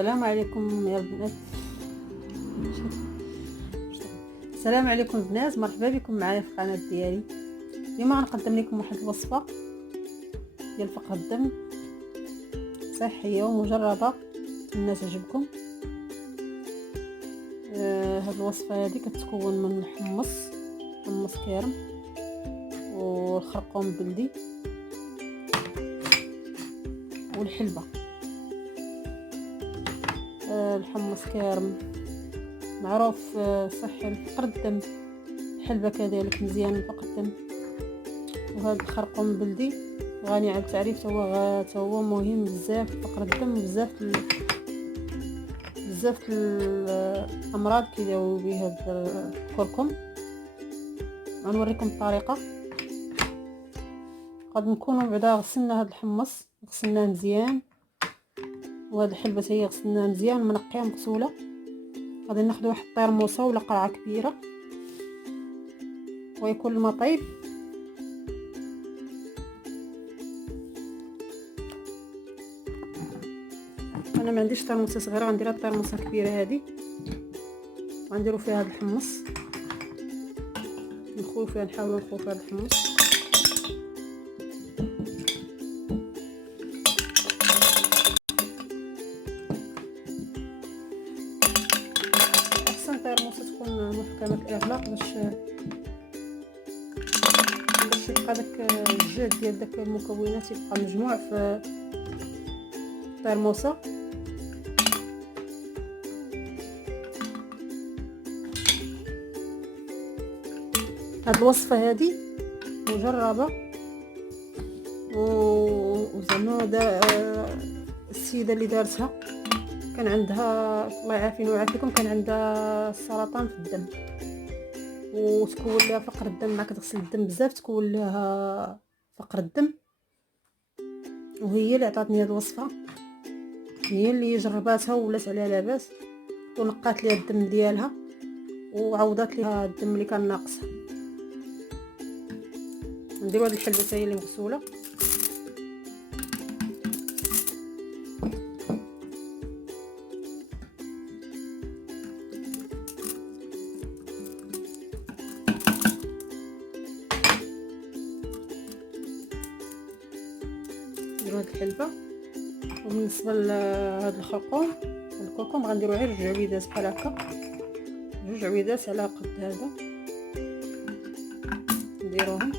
السلام عليكم يا البنات. السلام عليكم البنات، مرحبا بكم معايا في القناه ديالي. اليوم غنقدم لكم واحد الوصفه ديال فقر الدم صحيه ومجربه، نتمنى تعجبكم. هاد الوصفه هذه كتكون من حمص كارم والخرقوم بلدي والحلبه. الحمص كارم معروف صحي لفقر الدم، الحلبة كذلك مزيان لفقر الدم، وهذا الخرقوم بلدي غني عن التعريف، هو مهم بزاف لفقر الدم، بزاف الامراض كيداويو به هذا الكركم. غنوريكم الطريقه. غادي نكونوا بعدا غسلنا هذا الحمص، غسلناه مزيان، وهاد الحلبة هي غسلناها مزيان منقيه مغسوله. غادي ناخذ واحد الطرموسه ولا قرعه كبيره، ويكون الماء طيب. انا ما عنديش طرموسه صغيره، غندير هاد الطرموسه كبيره هذه، غنديروا فيها هاد الحمص، نحاولوا نخويو فيها هاد الحمص. الطرموسه تكون محكمه الاغلاق باش يبقى داك الجهد ديال داك المكونات يبقى مجموع في الطرموسه. هاد الوصفه هذه مجربه، وزعما السيده اللي دارتها كان عندها، الله يعافينا ويعافيكم، كان عندها السرطان في الدم، وتكون لها فقر الدم، ما كتغسل الدم بزاف تكون لها فقر الدم. وهي اللي عطاتني هذه الوصفه، هي اللي جرباتها ولات عليها لاباس، ونقات ليها الدم ديالها وعوضات ليها الدم اللي كان ناقصها. نديروا هذه الحلبه هي اللي مغسوله. نديروا هاد الحلبه. وبالنسبه لهاد الخرقوم والكركم غنديروا غير 2 عويدات بحال هكا، 2 عويدات على قد هذا، نديروهم.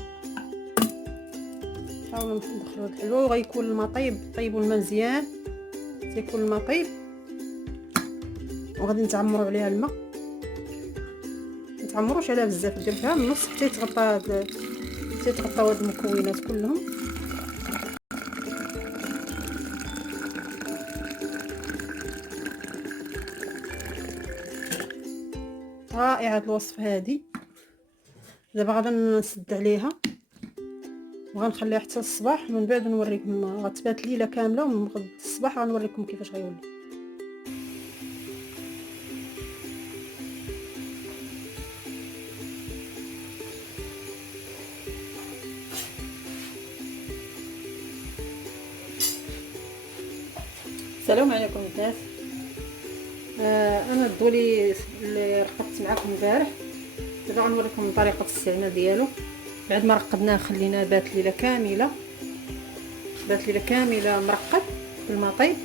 نحاولوا ندخلوا هاد الحلوه، وغيكون الماء طيب، طيبوا الماء مزيان، تيكون الماء طيب، وغادي نتعمروا عليها الماء، متعمروش عليها بزاف، ندير فيها النص حتى يتغطاو هاد المكونات كلهم. رائعه الوصفه هذه. دابا غادي نسد عليها وغنخليها حتى الصباح، من بعد نوريكم. غتبات ليله كامله، ومن غد الصباح غنوريكم كيفاش غيولي. السلام عليكم الناس. انا الدولي اللي رقدت معكم البارح، دابا غنوريكم طريقه الاستعمال ديالو. بعد ما رقدناه خليناه بات ليله كامله مرقد في الماء طيب.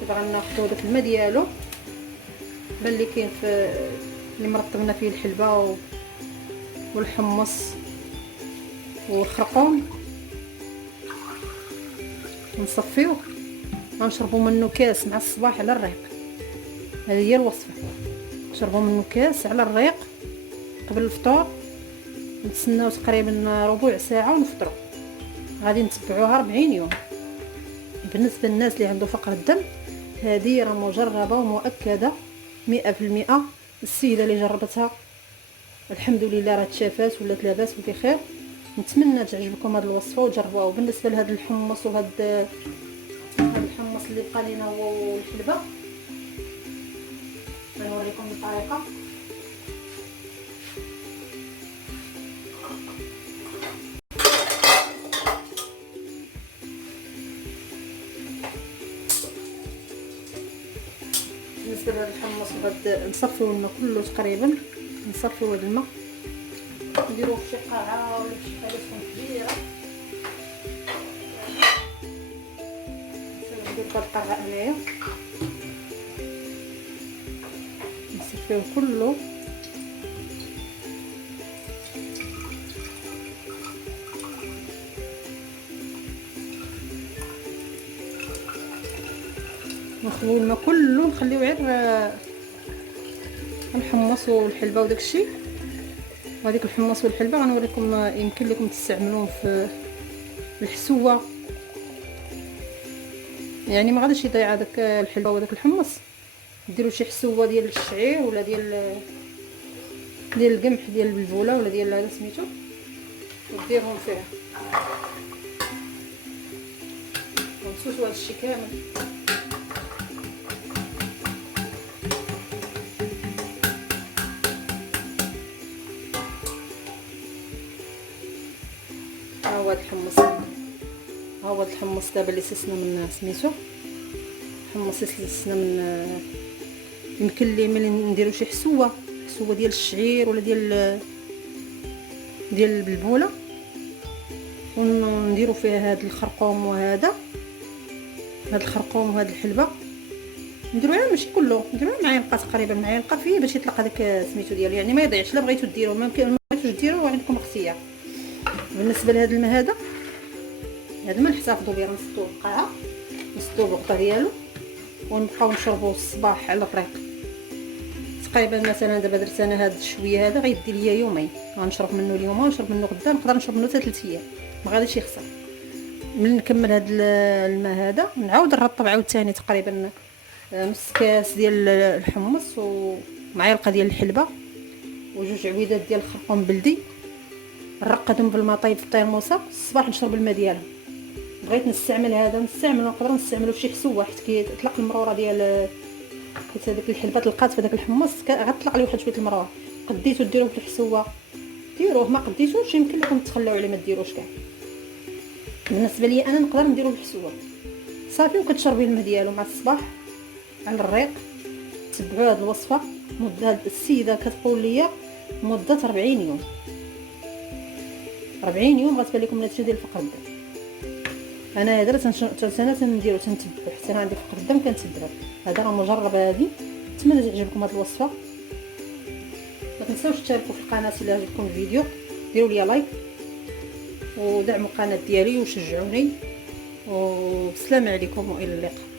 دابا غناخذوا داك الماء ديالو، الماء اللي كاين في اللي مرطبنا فيه الحلبه والحمص والخرقوم، نصفيوه، غنشربوا منه كاس مع الصباح على الريق. هذه هي الوصفه، نشربوا منه كاس على الريق قبل الفطور، نتسناو تقريبا ربع ساعه ونفطروا. غادي نتبعوها 40 يوم. بالنسبه للناس اللي عنده فقر الدم، هذه راه مجربه ومؤكده 100%. السيده اللي جربتها الحمد لله راه تشافات ولات لاباس وبخير. نتمنى تعجبكم هذه الوصفه وجربوها. وبالنسبه لهذا الحمص هذا الحمص اللي بقى لينا هو الحلبه، غنوريكم الطريقه. بالنسبه لهذا الحمص غاد نصفيو لنا كله تقريبا، نصفيو هذا الماء نديروه في شي قاعه ولا في شي حاجه تكون كبيره. ندير هاد القاعه هنايا نصفيو كله. نخلو الماء كله نخليو غير الحمص والحلبه وداكشي. وهذيك الحمص والحلبه غنوريكم يمكن لكم تستعملوهم في الحسوه، يعني ما غاديش يضيع هذاك الحلبه وداك الحمص. ديروا شي حسوه ديال الشعير ولا ديال القمح ديال البلبوله ولا ديال هذا سميتو، وديرهم فيها. ونسوسوا هذا الشيء كامل. ها هو هذا الحمص، ها هو هذا الحمص دابا اللي سسنا من سميتو، حمص سسنا من يمكن لي ملي نديرو شي حسوه ديال الشعير ولا ديال البلبوله، ونديرو فيها هذا الخرقوم وهذا الخرقوم وهذا الحلبه. نديرو غير ماشي كله، نديرو معلقه تقريبا، معلقه فيه باش يطلق هذاك سميتو ديال، يعني ما يضيعش. لا بغيتو ديروه ما بغيتوش ديروه عندكم اختيار. بالنسبه لهذا الماء هذا ما نحتفظوا به، نسدوه القاعه، نسدوه بالغطا ديالو ونبقاو نشربوه الصباح على الريق. تقريبا مثلا دابا درت انا هاد الشويه هذا غيدي ليا يومين، غنشرب منه اليوم ونشرب منه غدا، نقدر نشرب منه حتى 3 ايام ما غاديش يخسر. ملي نكمل هاد الماء هذا نعاود نرطب عاوتاني تقريبا نص كاس ديال الحمص ومعلقه ديال الحلبه وجوج عويدات ديال الخرقوم بلدي، نرقدهم بالماء طايب في الطيرموسه. الصباح نشرب الماء ديالهم. بغيت نستعمل هذا نقدر نستعملو في شي حسوه، حيت كيطلق المروره ديال حيت هذيك الحلبه طلقات في داك الحمص غتطلق ليه واحد شويه المروره. قديتو ديروه في الحسوه ديروه، ما قديتوش يمكن لكم تخليو عليه ما ديروش كاع. بالنسبه لي انا نقدر نديرو في الحسوه صافي، وكتشربي الماء ديالو مع الصباح على الريق. تبعوا هذه الوصفه مده، السيده كتقول لي مده 40 يوم. 40 يوم غتبان لكم النتيجه ديال الفقر الدم. انا هذا سنه تنديرو تنتبعو، حتى انا عندي فقر الدم كنتبعو. هذا راه مجرب هذه. نتمنى تعجبكم هذه الوصفه. ما تنساوش تشاركوا في القناه الا عجبكم الفيديو، ديروا لي لايك ودعموا القناه ديالي وشجعوني. والسلام عليكم والى اللقاء.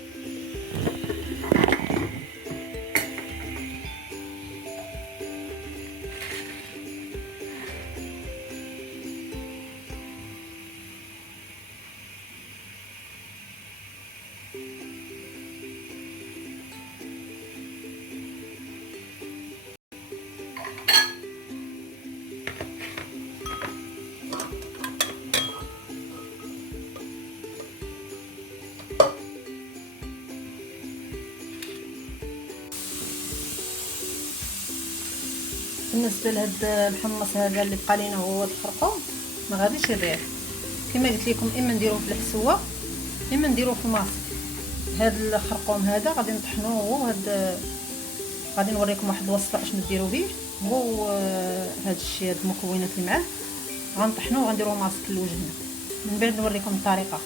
بالنسبه لهاد الحمص هذا اللي بقى لينا هو هاد الخرقوم ما غاديش يضيع. كما قلت لكم اما نديروه في الحسوه اما نديروه في الماسك. هاد الخرقوم هذا غادي نطحنوه، هاد غادي نوريكم واحد الوصفه اش نديرو به. هو هاد الشيء، هاد المكونات اللي معاه غنطحنوه وغنديروه ماسك لوجهنا. من بعد نوريكم الطريقه.